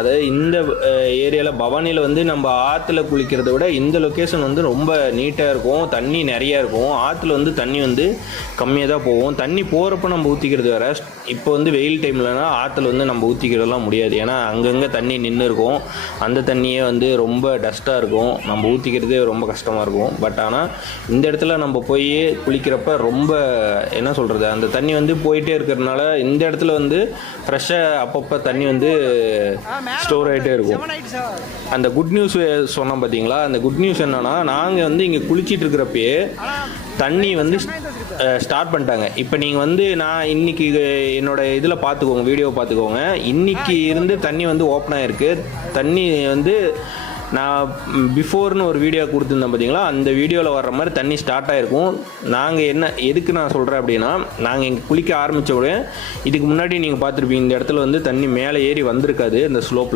அது இந்த ஏரியாவில் பவானியில் வந்து நம்ம ஆற்றுல குளிக்கிறத விட இந்த லொக்கேஷன் வந்து ரொம்ப நீட்டாக இருக்கும். தண்ணி நிறையா இருக்கும். ஆற்றுல வந்து தண்ணி வந்து கம்மியாக தான் போகும். தண்ணி போகிறப்ப நம்ம ஊற்றிக்கிறது வேறு. இப்போ வந்து வெயில் டைம்லனா ஆற்றுல வந்து நம்ம ஊற்றிக்கிறதெல்லாம் முடியாது. ஏன்னா அங்கங்கே தண்ணி நின்று இருக்கும். அந்த தண்ணியே வந்து ரொம்ப டஸ்ட்டாக இருக்கும். நம்ம ஊற்றிக்கிறதே ரொம்ப கஷ்டமாக இருக்கும். பட் ஆனால் இந்த இடத்துல நம்ம போய் குளிக்கிறப்ப ரொம்ப என்ன சொல்கிறது, அந்த தண்ணி வந்து போயிட்டே இருக்கிறதுனால இந்த இடத்துல வந்து ஃப்ரெஷ்ஷாக அப்பப்போ தண்ணி வந்து ஸ்டோர் ஆகிட்டே இருக்கும். அந்த குட் நியூஸ் சொன்னோம் பார்த்தீங்களா, அந்த குட் நியூஸ் என்னன்னா, நாங்கள் வந்து இங்கே குளிச்சிட்டு இருக்கிறப்பயே தண்ணி வந்து ஸ்டார்ட் பண்ணிட்டாங்க. இப்போ நீங்கள் வந்து நான் இன்னைக்கு என்னோட இதில் பார்த்துக்கோங்க, வீடியோவை பார்த்துக்கோங்க. இன்னைக்கு இருந்து தண்ணி வந்து ஓப்பன் ஆகிருக்கு. தண்ணி வந்து நான் பிஃபோர்னு ஒரு வீடியோ கொடுத்துருந்தேன் பார்த்தீங்களா, அந்த வீடியோவில் வர்ற மாதிரி தண்ணி ஸ்டார்ட் ஆகிருக்கும். நாங்கள் எதுக்கு நான் சொல்கிறேன் அப்படின்னா, நாங்கள் இங்கே குளிக்க ஆரம்பித்த உடனே இதுக்கு முன்னாடி நீங்கள் பார்த்துருப்பீங்க, இந்த இடத்துல வந்து தண்ணி மேலே ஏறி வந்திருக்காது இந்த ஸ்லோப்பில்.